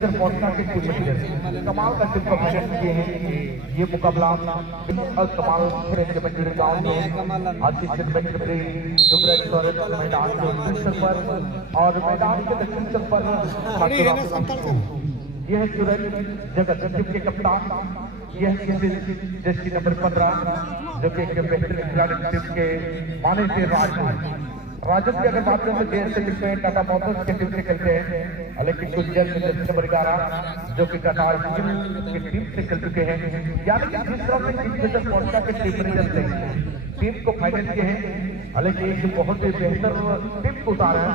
पहुंचना के कुछ कमाल का टिप प्रदर्शन किए हैं। ये मुकाबला और कमाल खेल गाँव में आज की जो मैदान के पर और मैदान के दक्षिण पर यह है सूरज जगत टिप के कप्तान। यह जर्सी नंबर 15 जो कि एक बेहतरीन खिलाड़ी टिप के माने थे राजद की अगर बात करें तो जेल से खेलते हैं, टाटा मोटर्स के टीम से खेलते हैं, लेकिन कुछ जल्द नंबर 11 जो कि टाटा की टीम से खेल चुके हैं। यानी कि जिस तरह से किंगफिशर मोर्चा के टीम रिजल्ट से टीम को फाइनल किए हैं, हालांकि एक बहुत ही बेहतर टीम को उतारा है।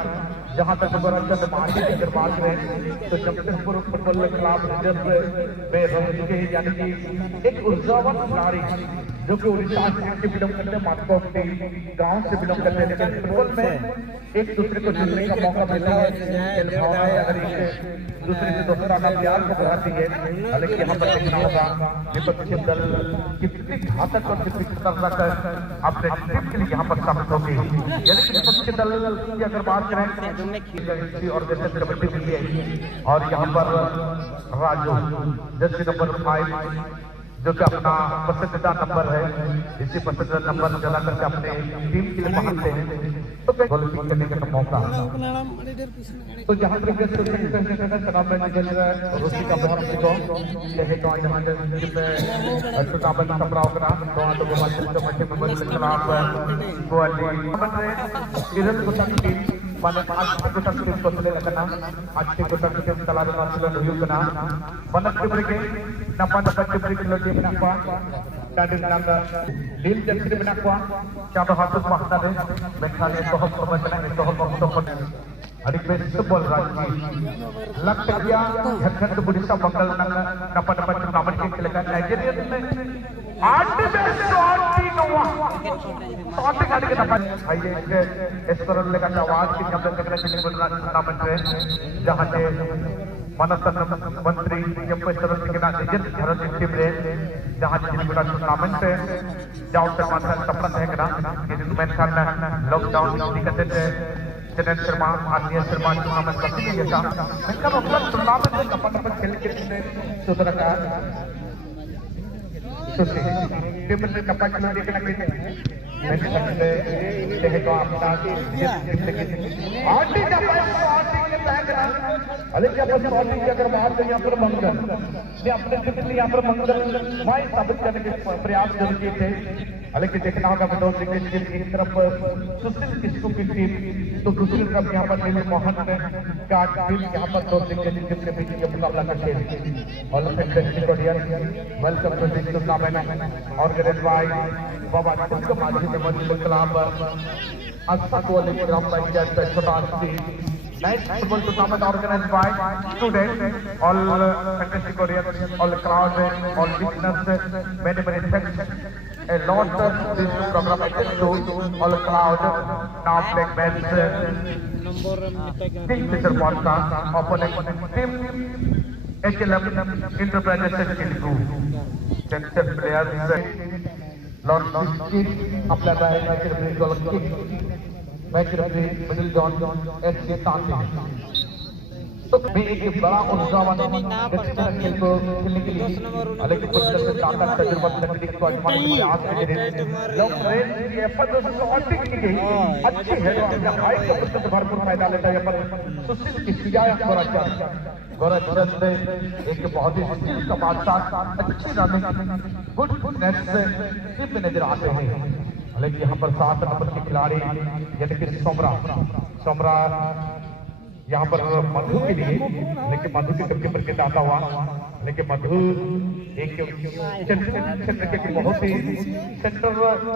जहां तक गोरखचंद मार्गी की अगर बात करें तो जमशेदपुर फुटबॉल क्लब रिजर्व में रह चुके हैं। यानी कि एक ऊर्जावान खिलाड़ी जो कि उड़ीसा से बिलोंग करते हैं, मानकोट के गांव से बिलोंग करते हैं, लेकिन फुटबॉल में एक दूसरे को जुड़ने का मौका मिलता है। खेल भावनाएं अगर एक दूसरे से दोस्ताना का प्यार को बढ़ाती है। हालांकि यहाँ पर देखना होगा विपक्षी दल कितनी घातक और कितनी खतरनाक अपने टीम के लिए यहाँ पर साबित होगी। यानी कि विपक्षी दल की अगर बात करें और जैसे कबड्डी मिली है और यहाँ पर राजू जर्सी नंबर 5 जो कि अपना पसंदीदा नंबर है, इसी पसंदीदा नंबर जला करके अपने टीम के लिए पहनते हैं तो गोल करने का मौका। तो जहाँ पर रूसी का बहुत mana aku tak terus konsel kena aku tak terus kalau ada masalah dulu kena mana diberi napa diberi lagi napa dan napa deal jadi menakwa siapa harus makna deh mereka itu harus berbicara itu harus berbicara adik baseball rajin लग गया Jharkhand Orissa Bengal नपा नपा tournament के खेलेगा Nigeria में 8 में shot की नवा shot गाड़ी के नपा भाई एक स्कोर लेगा आवाज की हम लोग करने के लिए टूर्नामेंट है जहां से मनोतन मंत्री एमपी सदस्य के नाम निजत भारत टीम रे जहां से पूरा टूर्नामेंट है जाओ से मात्र सपना है ना कि मैच करना लॉकडाउन दिक्कत है चरण शर्मा आर्य शर्मा टूर्नामेंट करती है जैसा इनका मतलब टूर्नामेंट में नपा खेल के सुधरा का सुसे टीम में नपा खेल देखना के मैंने सकते हैं तो अपना आर्टी का आर्टी के बैकग्राउंड अरे क्या बस आर्टी की अगर बात करें यहाँ पर मंगल ने अपने कितने यहाँ पर मंगल माई साबित करने के प्रयास जरूर किए थे। हालांकि देखना होगा विनोद जिग्नेश की एक तरफ सुशील किस्कू की टीम तो दूसरी तरफ यहाँ पर नील मोहन का टीम यहाँ पर दो दिग्गज के बीच ये मुकाबला करते हैं। All welcome to this tournament organised by Baba चिल्क माझी मजदूर क्लब अस्ताकोली ग्राम पंचायत छोटा night football tournament organized by students, all fantastic Koreans, all crowd, all listeners, many thanks. A lot of this program attended to all crowd, now black belts, Kingfisher podcast, opponent team, HLM Enterprises Skill Group, Central players, Lord Skill, apply by Michael Gold match रहे middle John SC Tanti तो मैं एक बड़ा ऊर्जावान दक्षिण खेल को खेलने के लिए हालांकि कुछ से टाटा तजुर्बा तकनीक को आजमाने के लिए आज के लॉन्ग रेंज की एफर्ट से शॉटिंग की गई अच्छी है जो हाई के प्रतिशत भरपूर मैदान लेता है पर सुशील की सिजाया गोरखचंद एक बहुत ही स्किल का बादशाह अच्छी रनिंग गुड नेट से टीम में नजर आते हैं। हालांकि यहाँ पर 7 नंबर के खिलाड़ी यानी कि सोमरा यहाँ पर मधु के लिए लेकिन मधु के करके पर आता हुआ लेकिन मधु एक क्षेत्र के बहुत ही सेंटर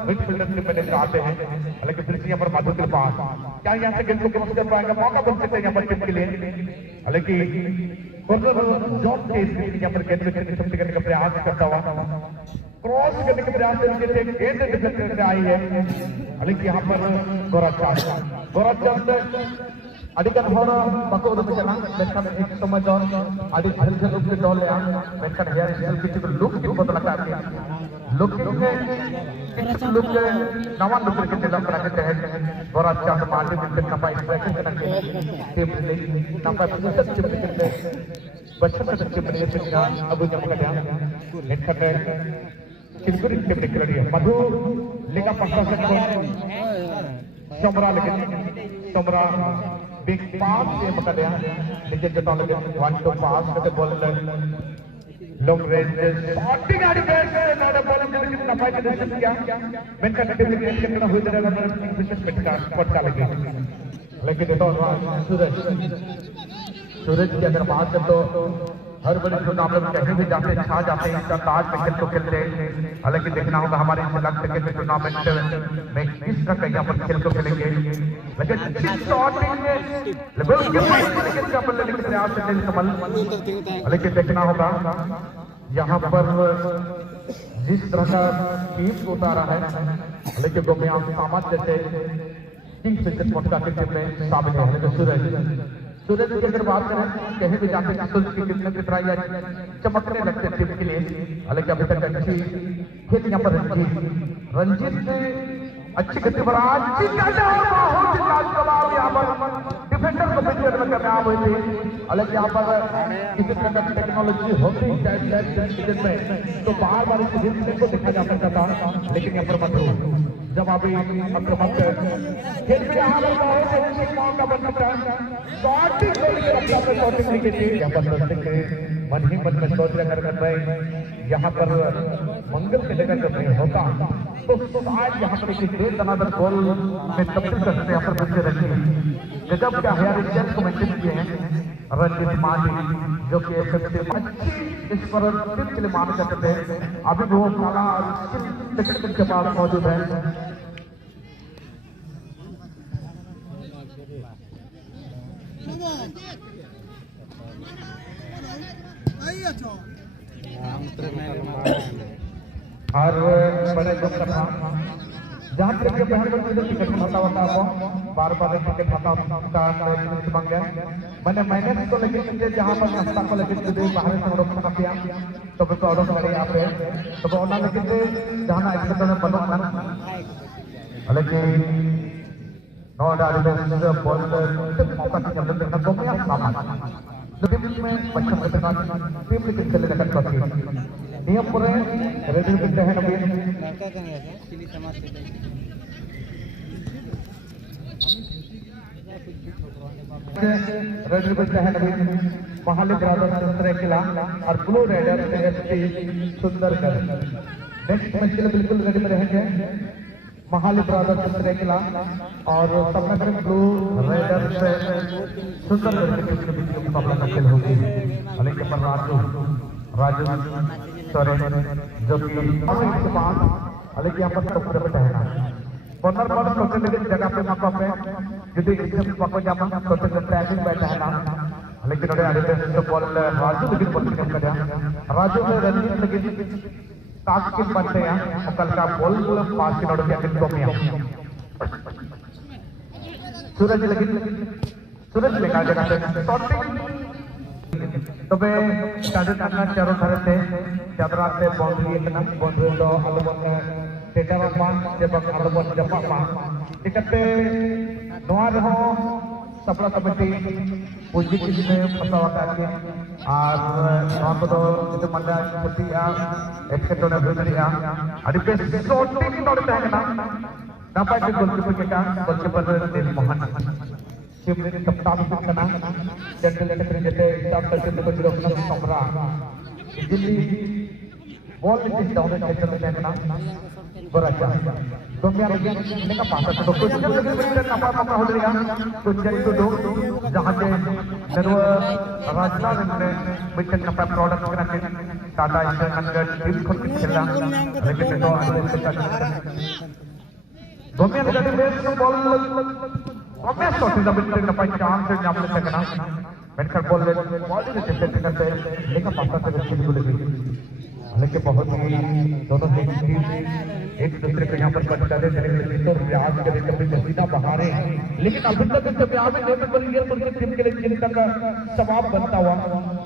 मिडफील्डर से पहले आते हैं। हालांकि फिर यहाँ पर मधु के पास क्या यहाँ से गेंद को क्रॉस कर पाएगा मौका बन सकता है यहाँ पर टीम के लिए। हालांकि जॉन के यहाँ पर गेंद में करने का प्रयास करता हुआ क्रॉस करने के प्रयास से गेंद डिफेक्ट करके आई है। हालांकि यहाँ पर गोरखचंद अधिकन होना बको उधर चला मेंशन एक समय और अधिक हल्के रूप से डॉल लिया मेंशन हेयर स्टाइल की तो लुक की बदला करके लुक के किस लुक के नवा लुक के दिलम बना के है गोरखचंद मार्केट में नंबर एक्सप्रेशन करके टीम ने नंबर 25 टीम के बच्चों का सबसे बड़े पिछड़ा अबू जम का ध्यान नेटफट किलकुरी टीम निकल रही है मधु लेगा पक्का से सोमरा लेकिन सोमरा बिग पास से पकड़ लिया नीचे जटा लगे 1 2 पास करते बॉल लॉन्ग रेंज शॉटिंग गाड़ी बैट से नाड़ा बॉल में कितना फाइट डिस्कस किया मैन का टीम के कितना हुई जगह पर विशेष पिच का स्पॉट का लगे लेकिन देखो सूरज की अगर बात करें तो हर बड़े टूर्नामेंट कहीं भी जाते छा जाते हैं इसका ताज में खेल तो खेलते हैं हालांकि देखना होगा हमारे क्रिकेट टूर्नामेंट में किस तरह का यहाँ पर खेल तो खेलेंगे लेकिन देखना होगा यहाँ पर जिस तरह का टीम उतारा है लेकिन गोमिया सामाज जैसे किंग फिशर मोटका के टीम में शामिल है लेकिन सूरज की अगर बात करें कहीं भी जाते हैं सूरज की कितने कितना या चमकने लगते टीम के लिए हालांकि अभी तक अच्छी खेल यहाँ पर रंजीत ने अच्छी गति पर डिफेंडर को पिछले में कामयाब हुई थी हालांकि यहाँ पर किसी तरह का टेक्नोलॉजी होती है में तो बार बार इस रिस्क को देखा जा सकता था लेकिन यहाँ पर मत जब अभी आक्रमक फिर भी यहाँ पर का बन सकता है मन ही मन में सोच रहे कर रहे यहाँ पर मंगल के जगह जब नहीं होता तो आज यहाँ पर एक डेढ़ दनादर गोल में तब्दील करते यहाँ पर बच्चे रखे गजब का हेयर को मेंटेन किए हैं रंजीत माली जो कि सबसे अच्छी इस पर टीम के लिए माने जाते हैं अभी वो काला टिकट के पास मौजूद है और बड़े जहाँ तक टिकट खाता होता है बार बार टिकट खाता बन गए मैंने महीने को लेके जहाँ पर नाश्ता को लेके बाहर से ऑर्डर करना किया तो फिर ऑर्डर करे यहाँ पे तो वो ना लेके जहाँ एक बनो लेकिन नौ डायरेक्टर बॉल मौका देखना तो क्या सामान में बच्चों के साथ टीम लेकिन चले लगन पड़ती नियम पूरे रेडी करते हैं नबी लड़का कहां है चिली समाज से रेडी करते हैं नबी महाली ब्रदर्स दूसरे किला और blue rider SP Sundargarh next match के लिए बिल्कुल रेडी में रहेंगे महाली ब्रदर्स दूसरे किला और सबनगर ब्लू राइडर से सुंदरगढ़ के बीच मुकाबला का खेल होगी लेकिन पर राजू सोरेन जो कि के पास हालांकि यहाँ पर टॉपर पे है कॉर्नर पर सोचने लगे जगह पे मौका पे यदि इससे पकड़ जामा सोचने लगे टैगिंग बैठा है ना लेकिन उन्हें आगे से बॉल राजू लेकिन बॉल निकल कर गया राजू ने रनिंग लेकिन टास्क के बनते हैं और कल का बॉल पास के नोट के अंदर को मिया सूरज लेकर जगह पे शॉटिंग तो वे स्टार्ट करना चारों तरफ से चादरा से बाउंड्री इतना बाउंड्री तो अलवन टेटावा पान जब अलवन जपा पान टिकटे नोआर हो सपड़ा कमेटी पूजी किसी ने फसावा के और नोआ को तो जो मंडा छुट्टी आ एक्सेप्ट होने भूतरी आ अडिपे शॉटिंग नोट है ना नापाई के गोलकीपर देव मोहन टीम ने कप्तान करना जनरल लेकर जैसे स्टाफ करते को जो समरा दिल्ली बॉल में डाउन सेक्टर में देखना बराचा तो क्या ने का पास तो कुछ नफा मौका हो जाएगा तो जरी तो दो जहां से नरव राजस्थान ने विकेट नफा प्रोडक्ट करा के टाटा इंटरनेशनल टीम को खेला लेकिन तो गोमिया ने best ball Obvious shot is a bit like a chance and jump the second. Medical ball is a different करते लेकिन पासा से बच्चे को लेके हालांकि बहुत ही दोनों एक दूसरे को यहाँ पर बचाते थे तो ब्याज के कभी जसीदा बहारे लेकिन अभी तक इस ब्याज में लेवल पर ये तो टीम के लिए चिंता का सवाब बनता हुआ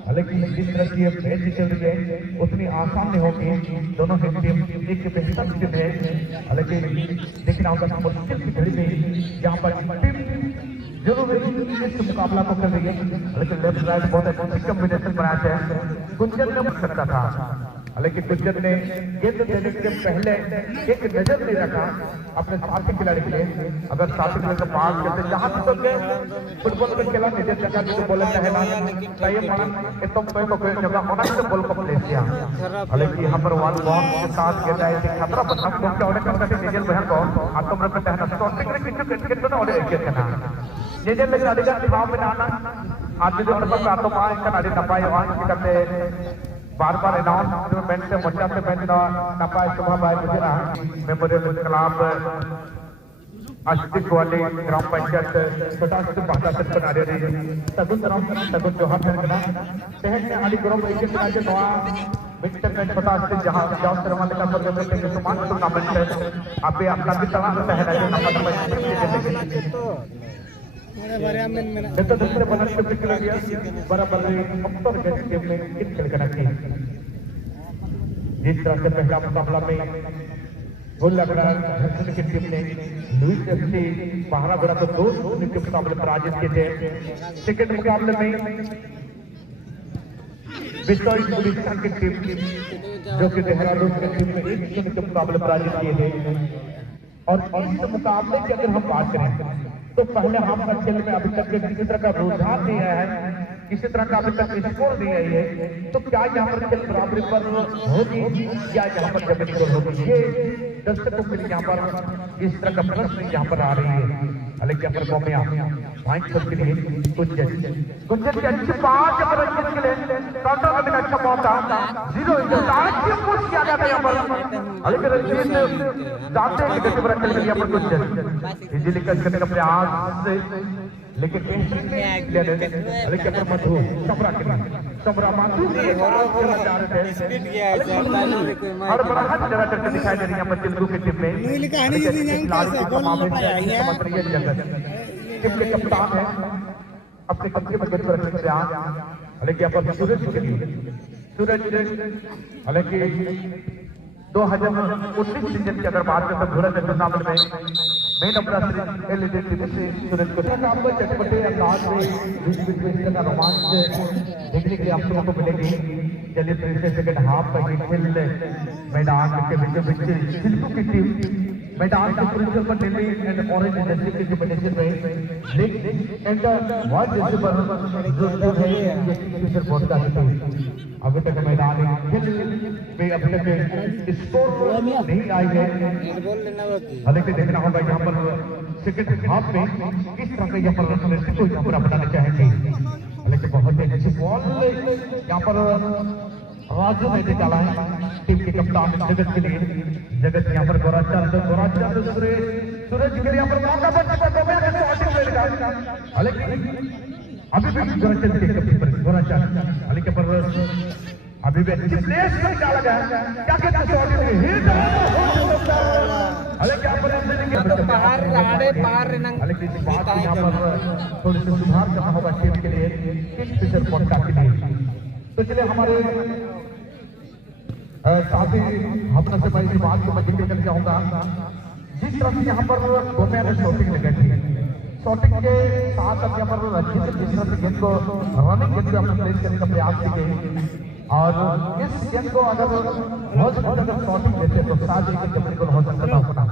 हालांकि जिस तरह की मैच चल रही है उतनी आसान नहीं होगी दोनों की टीम एक बेहतर टीम है हालांकि लेकिन आपका मुश्किल की घड़ी में यहाँ पर टीम जरूर इस मुकाबला को कर रही है, लेकिन लेफ्ट राइट बहुत अच्छी कॉम्बिनेशन बनाया है। गुंजन ने बन सकता था, लेकिन गुंजन ने गेंद देने के पहले एक नजर नहीं रखा अपने साथी खिलाड़ी के लिए। अगर साथी खिलाड़ी के पास जैसे जहां तक फुटबॉल में खेला निजे जगह जो बोले चाहे ना सही माना एकदम कोई को कोई जगह होना से बॉल को प्लेस किया, हालांकि यहां पर वन बॉल के साथ खेला है खतरा बना क्योंकि ऑर्डर करते थे निजे बहन को आत्म रखते हैं तो टिकट टिकट तो ऑर्डर एक करना निजे में अधिकार भाव में आना आदमी जो पर आत्म पाए का नाडी नपाए वहां करते बार-बार अनाउंसमेंट से मचा से बेंच ना पाए सुबह बाय गुजरा मेमोरियल क्लब आशिक वाले ग्राम पंचायत छोटा से बाटा से बना रहे तगुन जोहार करना शहर में आदि ग्राम एक तरह के नवा मिक्सर में छोटा से जहां जाओ शर्मा का पर जब के समान टूर्नामेंट है आपे आपका भी तरह से है नंबर तो दूसरे बनर के पिछले गया बराबर अक्सर गैस टीम ने किस खेल करना की जिस तरह से पहला मुकाबला में गोल लग रहा है घरछन की टीम ने लुइस एफसी पहाड़ा बड़ा को 2-0 के मुकाबले पराजित किए थे। सेकंड मुकाबले में विश्व पुलिस की टीम जो कि देहरादून की टीम ने 1-0 के मुकाबले पराजित किए थे। और इस मुकाबले की अगर हम बात करें तो पहले हमारा खेल में अभी तक किसी तरह का रुझान नहीं आया है, किसी तरह का अभी तक स्कोर नहीं आई है, तो क्या यहाँ पर खेल बराबरी पर होगी या यहाँ पर जमीन पर होगी, ये दर्शकों के लिए यहाँ पर इस तरह का प्रश्न यहाँ पर आ रही है। हालांकि यहाँ पर गोमिया पॉइंट के लिए गुंजन की अच्छी पांच के लिए काउंटर करने का अच्छा मौका 0 पुश किया जाता है यहाँ पर। हालांकि रंजीत जानते हैं कि गति पर खेल यहाँ पर गुंजन इजीली कट करने का प्रयास लेकिन लेकिन मधु समरा माधु और बड़ा जगह करके दिखाई दे रही है सिंधु की टीम में टीम के कप्तान है अपने कब्जे में गेंद रखने के प्रयास, हालांकि यहाँ पर सूरज के लिए हालांकि 2019 सीजन की अगर बात करें तो घोड़ा टूर्नामेंट में मेन अपना एलईडी टीवी से सूरज को काम पर चटपटे अंदाज में बीच का रोमांच देखने के लिए आप लोगों को मिलेगी। चलिए तीसरे सेकंड हाफ का ये खेल मैदान के बीच सिंधु की टीम मैदान के प्रिंसिपल पर नीली एंड ऑरेंज जर्सी की कॉम्बिनेशन में लेग एंड व्हाइट जर्सी पर जो है टीचर बोर्ड का अभी तक मैदान में अभी तक स्कोर नहीं आई है, हालांकि देखना होगा यहाँ पर सेकंड हाफ में किस तरह का यहाँ पर रन को यहाँ पर अपनाना चाहेंगे। हालांकि बहुत ही अच्छी बॉल यहाँ पर राजू ने निकाला है टीम के कप्तान जगत के लिए। जगत यहाँ पर गोराचंद सूरज के लिए यहाँ पर मौका बन चुका है, हालांकि अभी भी गोराचंद के कीपर गोराचंद हालांकि पर अभी भी अच्छी प्लेस में डाला गया क्या कहते हैं शॉट में हिट हालांकि यहाँ पर बाहर आड़े पार हालांकि इस बात को यहाँ पर थोड़ी सी सुधार करना होगा टीम के लिए किस पिचर पॉइंट के लिए। तो चलिए हमारे साथी अपना से भाई की बात को मैं जिक्र करना चाहूंगा। जिस तरह से यहाँ पर गोमिया ने शॉटिंग लगाई थी, शॉटिंग के साथ अब यहाँ पर रंजीत जिस तरह से गेंद को रनिंग गेंद अपने प्लेस करने का प्रयास की गई और इस गेंद को अगर बहुत अगर शॉटिंग देते तो शायद एक जमीन को हो सकता था।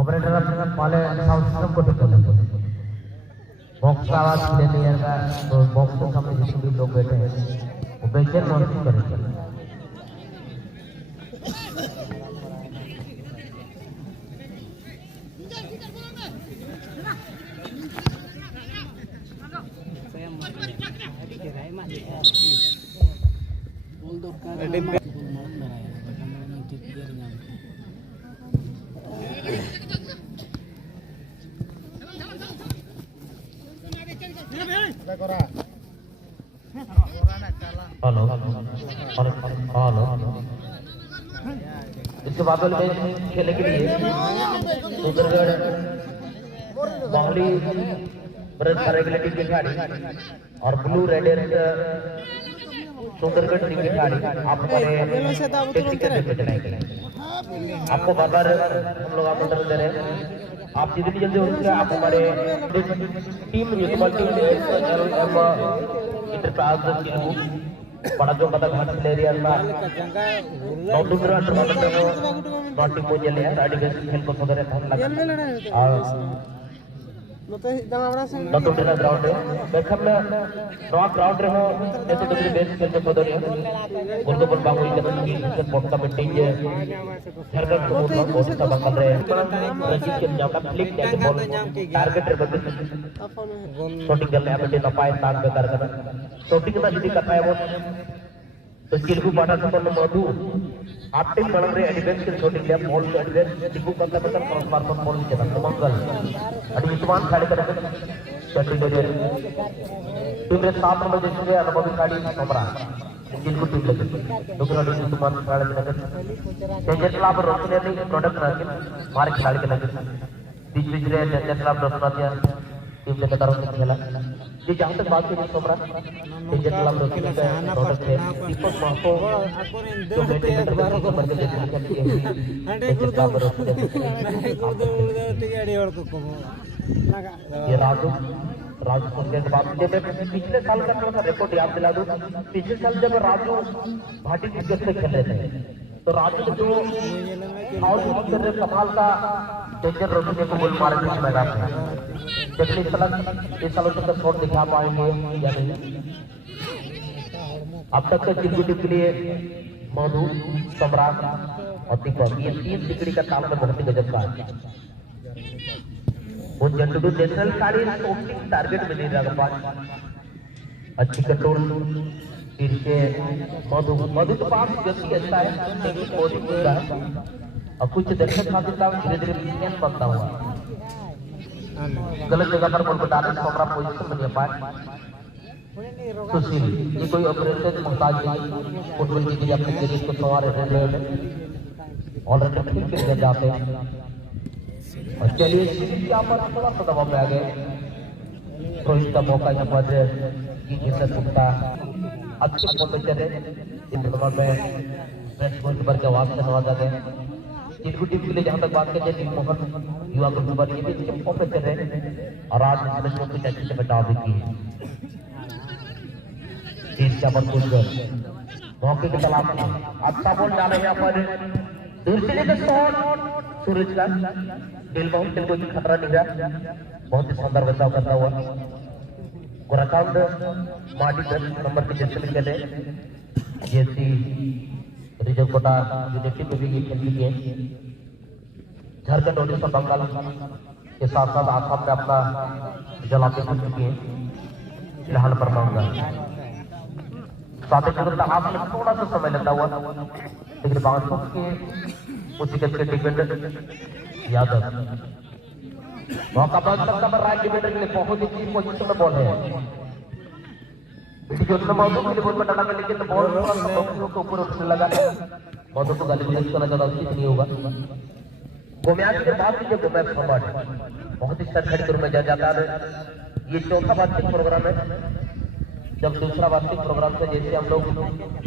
ऑपरेटर अपने वाले साउंड सिस्टम को ठीक कर लेते बॉक्स का आवाज ले लिया तो बॉक्स के सामने जितने भी लोग बैठे हैं वो बेचैन महसूस करेंगे। हेलो इसके बाद में खेलने के लिए रेगुलेटिव की खिलाड़ी और ब्लू रेड सुंदरगढ़ टीम की खिलाड़ी आप हमारे टेक्निकल में चलाएंगे। आपको बार बार हम लोग आमंत्रण दे रहे हैं, आप जितनी जल्दी हो सके आप हमारे टीम बड़ा जो पता घाट प्लेयर टीम को चले हैं राडी खेल को सदर नतुंडिना ग्राउंड बेखम नवा ग्राउंड रे हो जैसे तो बेस खेल को सदर गुरगोपाल बाबू की सपोर्ट कमेटी जे झारखंड को बहुत सा बंगल रे रजित के नाम का फ्लिक के बॉल टारगेट रे बदल शॉटिंग करने अपने नपाय स्थान पे कर शॉटिंग में यदि कथा है वो तो चिलकू बाटा से मधु आप टीम बन रहे एडवेंस के शॉटिंग ले बॉल के एडवेंस चिलकू करता मतलब क्रॉस मार पर बॉल के तक मंगल अड़ी इस्मान खाली कर शॉटिंग दे टीम रे 7 नंबर जैसे अनुभवी खिलाड़ी समरा चिलकू टीम लगे दूसरा टीम इस्मान खिलाड़ी लगे तेजस क्लब रोकने नहीं प्रोडक्ट रखे हमारे खिलाड़ी के लगे बीच बीच रे तेजस क्लब रोकना टीम के कतारों से खेला जी जहाँ तक बात करें सोमरा तेजस क्लब रोकने का प्रोडक्ट है दीपक महतो जो मेंटेनेंस बार को बंद करके ये राजू के बाद जब पिछले साल का थोड़ा सा रिकॉर्ड याद दिला दूं पिछले साल जब राजू भाटी क्रिकेट से खेल रहे थे तो राजू जो कमाल का डेंजर रोकने को गोल मारे थे मैदान में देखिए इस साल तक शॉट दिखा पाएंगे या नहीं। अब तक के टीम के लिए मधु सम्राट और दीपक ये 3 डिग्री का ताल में बहुत ही गजब का है। वो Zandu national sari shooting target में नहीं रहा पास अच्छी कंट्रोल फिर से मधु के पास व्यक्ति अच्छा है लेकिन बॉडी पूरा है और कुछ दर्शक खातिर का धीरे धीरे बनता हुआ गलत जगह पर बॉल बता रहे सोमरा पोजीशन में नहीं पाए सुशील ये कोई ऑपरेशन मोहताज नहीं फुटबॉल की अपने करियर को सवार रहे हैं ऑलरेडी ठीक खेल जाते हैं और चलिए यहाँ पर थोड़ा सा दबाव में आ गए रोहित का मौका यहाँ पर जीत सकता अच्छे पहुंच चले इस टूर्नामेंट में प्रेस पॉइंट पर के आवाज से नवाजा गए चिलकू टीम के लिए जहाँ तक बात करें टीम मोहन युवा ग्रुप पर ये भी चंपों पे चल रहे और आज इसमें कुछ अच्छे से बचाव भी किए तीन क्या पर कुछ मौके के तलाश में अच्छा बॉल डाले यहाँ पर दूर से लेकर शॉट सूरज का दिल बहुत दिल को खतरा नहीं रहा बहुत ही शानदार बचाव करता हुआ गोरखपुर माटी 10 नंबर के जैसे खेले जैसी रिजर्व कोटा यूनिटी में भी ये खेल चुके हैं झारखंड ओडिशा बंगाल के साथ साथ आसाम में अपना जलाते कर चुके हैं फिलहाल पर मांगा साथ ही हाथ में थोड़ा सा समय लेता हुआ लेकिन बांसों के उसी के डिफेंडर यादव मौका बन सकता है राइट डिफेंडर के लिए बहुत ही पोजीशन में बॉल है मौजूद के लिए बॉल पर डाला लेकिन बॉल थोड़ा सा बॉक्स के ऊपर उठने लगा मौजूद को गाली गलौज करना ज्यादा उचित नहीं होगा गोम्यास के बाद जो गोम्यास फॉर्मेट बहुत ही सरखड़ी दूर में जाता है ये चौथा वार्षिक प्रोग्राम है जब दूसरा वार्षिक प्रोग्राम से जैसे हम लोग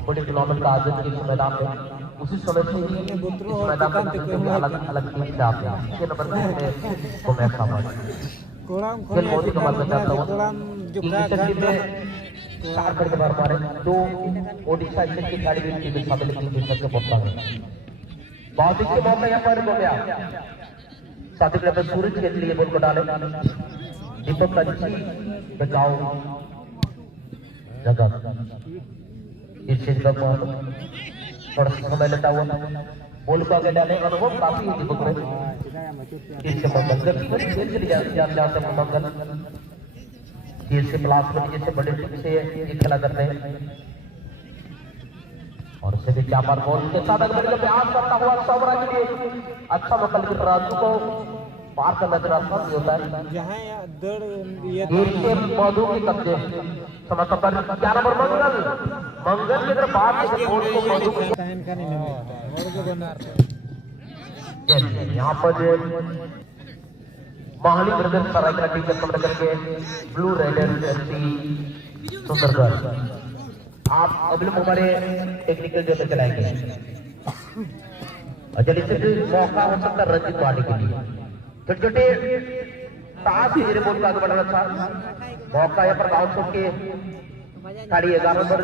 बड़ी टूर्नामेंट का आयोजन किए इस मैदान में उसी समय से ही इस मैदान में अलग अलग टीम से आते हैं इसके नंबर में गोम्यास फॉर्मेट खेल बहुत ही कमाल का चलता हुआ 4 करके बार मारे 2 ओडिशा स्टेट की खिलाड़ी भी टीम शामिल टीम के पहुंचता है बहुत ही मौका यहाँ पर हो गया साथ ही सूरज के लिए बॉल को डाले दीपक का अच्छी बचाव जगह इस चीज का थोड़ा सा समय लेता हुआ बॉल को आगे डाले अनुभव काफी है दीपक में इसके मंगल जाते मंगल से क्लास में जैसे बड़े टीम से ये खेला करते हैं और उसे भी चापर बॉल के साथ अगर प्रयास करता हुआ सोमरा के लिए अच्छा मौका लेकिन राजू को पार करना जरा आसान नहीं होता है मधु के कब्जे समझ पर 11 नंबर मंगल की तरफ बात बॉल को मधु यहाँ पर महाली ब्रदर्स सरायकेला टीम का सामना करके ब्लू राइडर्स एफसी सुंदरगढ़। आप अगले हमारे टेक्निकल जो पे चलाएंगे और जल्दी से मौका हो सकता है रंजित मारने के लिए। छोटे छोटे ताश धीरे बोल का आगे बढ़ा था मौका यहाँ पर बाउंस होके साड़ी 11 पर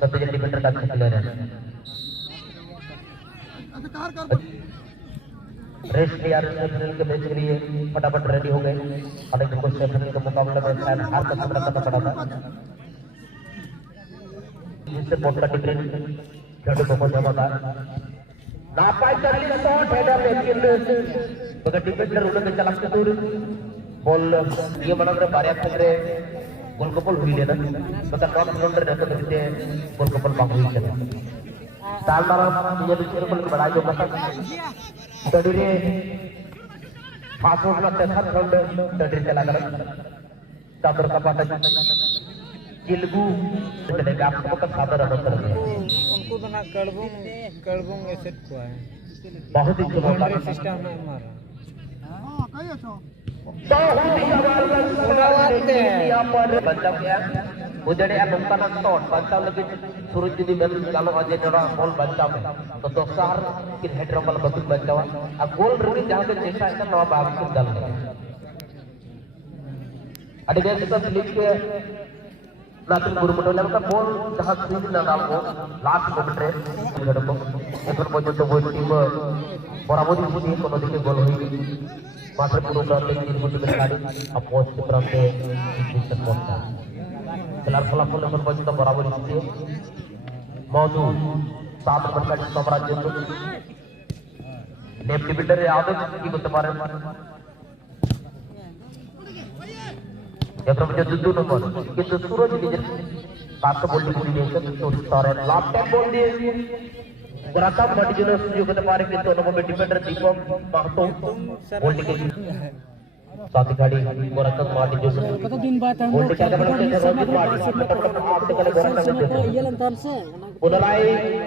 सबसे जल्दी डिफेंडर का अच्छा प्लेयर है। रेस्ट यार सेमीफाइनल के मैच के लिए फटाफट रेडी हो गए और एक को सेमीफाइनल के मुकाबले में शायद हार का सामना करना पड़ा था जिससे बहुत का डिफरेंस खेलों को बहुत जमादार ना पाई चली तो हेडर लेकिन मगर डिफेंडर उन्होंने चला के दूर बॉल ये बना रहे बारिया खेले गोल कपल हुई लेना मगर नॉट काउंटर रहता तो कितने गोल कपल बाकी हुई चला साल मारा ये भी खेल को बढ़ा जो पता तड़ीरे पासवर्ड का तेसर राउंड तड़ीरे चला कर चादर का पाटा चिलगू चलेगा आप सबका सादर रन कर उनको तो ना कड़बुंग ऐसे को है बहुत ही चमत्कार सिस्टम है हमारा यहाँ पर बच्चा क्या उधर यार नुकसान तो बच्चा लगे सूरज जी मेल चालू आज जरा बॉल बच्चा में तो दोसार कि हेड रंबल बकुल बच्चा अब गोल रही जहाँ पे चेष्टा है नवा बाग के दल में अडिगेस का स्लिप के नातिन गुरुमंडल में का बॉल जहाँ स्लिप ना डाल को लास्ट मोमेंट रे हेड को ऊपर पहुंचे तो वो टीम बराबरी हुई कोनो दिखे गोल हुई मात्र पूरा कर ले तीन गुट में गाड़ी अब पोस्ट के तरफ से डिस्टेंस पहुंचता खिलाड़ी फलाफल नंबर पहुंचे तो बराबरी हुई मौजूद 7 नंबर का साम्राज्य लेफ्ट डिफेंडर यादव की को तुम्हारे ये प्रमुख जो 2 नंबर ये तो सूरज की पास को बोलने के लिए तो सारे लास्ट टाइम बोल दिए बराता मट जो सुयोग तुम्हारे के तो नंबर डिफेंडर दीपक महतो बोलने के लिए साथ गाड़ी बराता मार जो कत दिन बात है बोलने क्या करना है रोज मार आप तो पहले बराता ये लंतन से उदलाई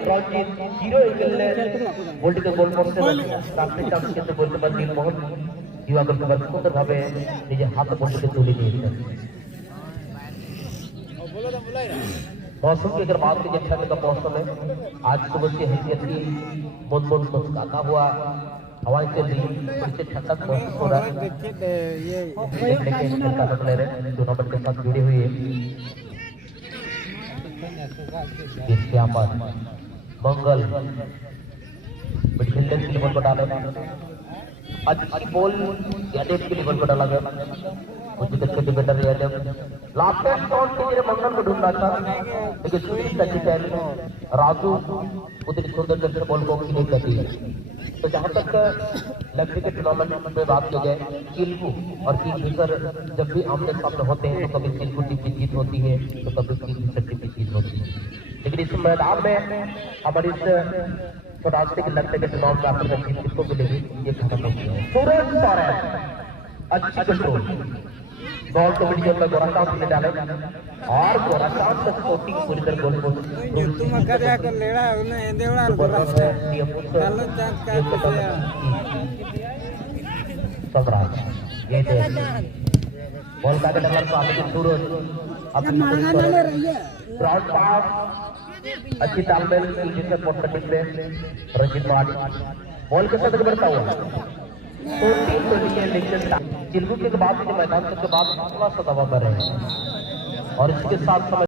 रंजीत 0 इकले बोलने के गोल पोस्ट से सामने चांस के गोल के बाद नील मोहन युवा गोल के बाद सुंदर भावे निजे हाथ बोलने के तुली दिए मौसम की अगर बात की जाए ठंड का मौसम है आज सुबह से हैसियत की बुन मुस्काता हुआ हवाएं चल रही है ठंडक महसूस हो रहा है ये दोनों बन के साथ जुड़ी हुई है इसके यहाँ पर मंगल खेलने के लेवल पर डाले अच्छी बॉल यादेव के लेवल पर डाला गया मुझे तो defender Yadav last time shot के लिए मंगल को ढूंढ रहा था लेकिन स्वीट टच कैच राजू उतनी सुंदर से बॉल को नहीं करती है तो जहां तक लड़के के टूर्नामेंट में बात की जाए किलकू और किंगफिशर जब भी आमने सामने होते हैं तो कभी किलकू टीम की जीत होती है तो कभी किंगफिशर टीम की जीत होती है लेकिन इस मैदान में हमारी इस रास्ते के लगते के चुनाव में आपको जीत किसको मिलेगी ये खत्म हो गया है सूरज सौरभ अच्छी कंट्रोल बॉल को वीडियो में गोराकाम ने डाले और गोराकाम तक शॉटिंग पूरी तरह गोल को तुम कर जा कर लेड़ा उन्हें देवड़ा चलो चांस कर दिया सम्राट ये दे बॉल का डबल सामने की सूरज अब ग्राउंड पास अच्छी तालमेल जिससे पोस्ट में रंजित मार्डी बॉल के साथ बढ़ता हुआ चिल्लू के बाद मैदान के बाद थोड़ा सा दबा कर रहे हैं और इसके साथ